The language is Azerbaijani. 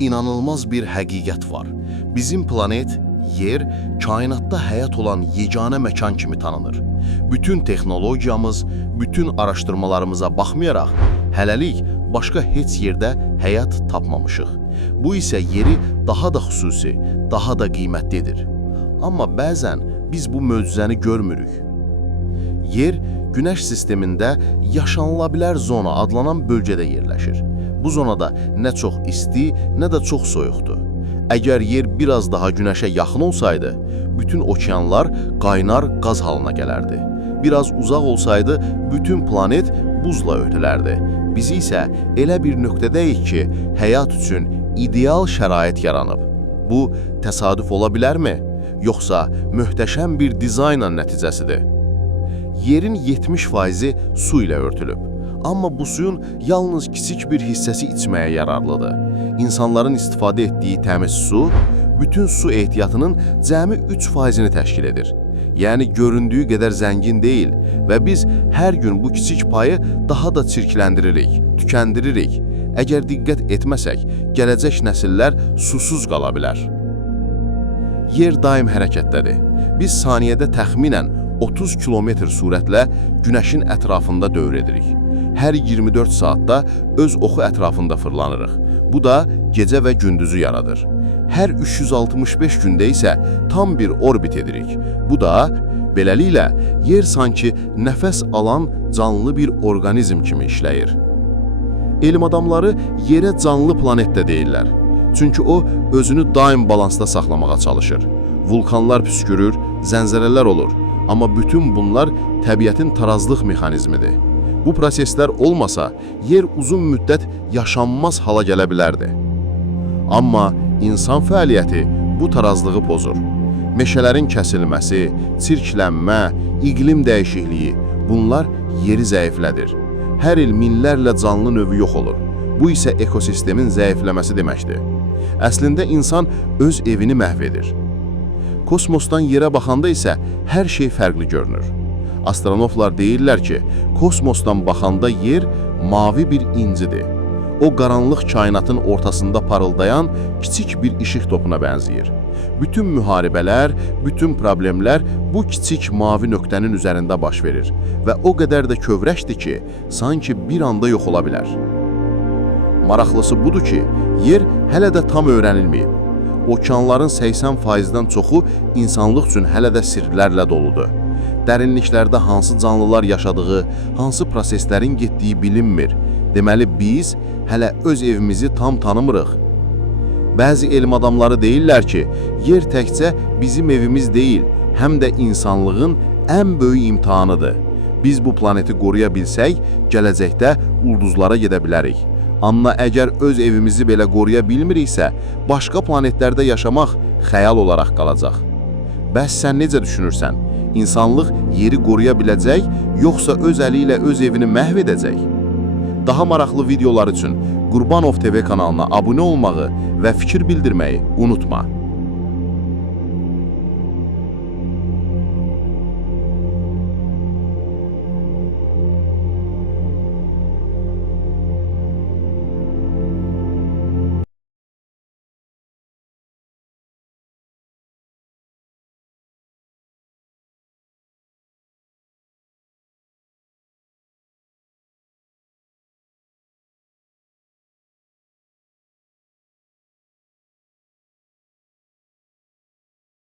İnanılmaz bir həqiqət var. Bizim planet, yer, kainatda həyat olan yeganə məkan kimi tanınır. Bütün texnologiyamız, bütün araşdırmalarımıza baxmayaraq, hələlik başqa heç yerdə həyat tapmamışıq. Bu isə yeri daha da xüsusi, daha da qiymətlidir. Amma bəzən biz bu möcüzəni görmürük. Yer, Günəş sistemində yaşanıla bilər zona adlanan bölgədə yerləşir. Bu zonada nə çox isti, nə də çox soyuqdur. Əgər yer biraz daha Günəşə yaxın olsaydı, bütün okeanlar qaynar qaz halına gələrdi. Biraz uzaq olsaydı, bütün planet buzla örtülərdi. Biz isə elə bir nöqtədəyik ki, həyat üçün ideal şərait yaranıb. Bu, təsadüf ola bilərmi? Yoxsa möhtəşəm bir dizaynın nəticəsidir? Yerin 70%-i su ilə örtülüb. Amma bu suyun yalnız kiçik bir hissəsi içməyə yararlıdır. İnsanların istifadə etdiyi təmiz su, bütün su ehtiyatının cəmi 3%-ni təşkil edir. Yəni, göründüyü qədər zəngin deyil və biz hər gün bu kiçik payı daha da çirkləndiririk, tükəndiririk. Əgər diqqət etməsək, gələcək nəsillər susuz qala bilər. Yer daim hərəkətdədir. Biz saniyədə təxminən 30 kilometr sürətlə Günəşin ətrafında dövr edirik. Hər 24 saatda öz oxu ətrafında fırlanırıq. Bu da gecə və gündüzü yaradır. Hər 365 gündə isə tam bir orbit edirik. Bu da, beləliklə, yer sanki nəfəs alan canlı bir orqanizm kimi işləyir. Elm adamları yerə canlı planet də deyirlər. Çünki o, özünü daim balansda saxlamağa çalışır. Vulkanlar püskürür, zənzərələr olur. Amma bütün bunlar təbiətin tarazlıq mexanizmidir. Bu proseslər olmasa, yer uzun müddət yaşanmaz hala gələ bilərdi. Amma insan fəaliyyəti bu tarazlığı pozur. Meşələrin kəsilməsi, çirklənmə, iqlim dəyişikliyi, bunlar yeri zəiflədir. Hər il minlərlə canlı növü yox olur. Bu isə ekosistemin zəifləməsi deməkdir. Əslində insan öz evini məhv edir. Kosmosdan yerə baxanda isə hər şey fərqli görünür. Astronotlar deyirlər ki, kosmosdan baxanda yer mavi bir incidir. O, qaranlıq kainatın ortasında parıldayan kiçik bir işıq topuna bənzəyir. Bütün müharibələr, bütün problemlər bu kiçik mavi nöqtənin üzərində baş verir və o qədər də kövrəkdir ki, sanki bir anda yox ola bilər. Maraqlısı budur ki, yer hələ də tam öyrənilməyib. Okeanların 80%-dən çoxu insanlıq üçün hələ də sirlərlə doludur. Dərinliklərdə hansı canlılar yaşadığı, hansı proseslərin getdiyi bilinmir. Deməli, biz hələ öz evimizi tam tanımırıq. Bəzi elm adamları deyirlər ki, yer təkcə bizim evimiz deyil, həm də insanlığın ən böyük imtihanıdır. Biz bu planeti qoruya bilsək, gələcəkdə ulduzlara gedə bilərik. Amma əgər öz evimizi belə qoruya bilmiriksə, başqa planetlərdə yaşamaq xəyal olaraq qalacaq. Bəs sən necə düşünürsən? İnsanlıq yeri qoruya biləcək, yoxsa öz əli ilə öz evini məhv edəcək? Daha maraqlı videolar üçün Qurbanov TV kanalına abunə olmağı və fikir bildirməyi unutma.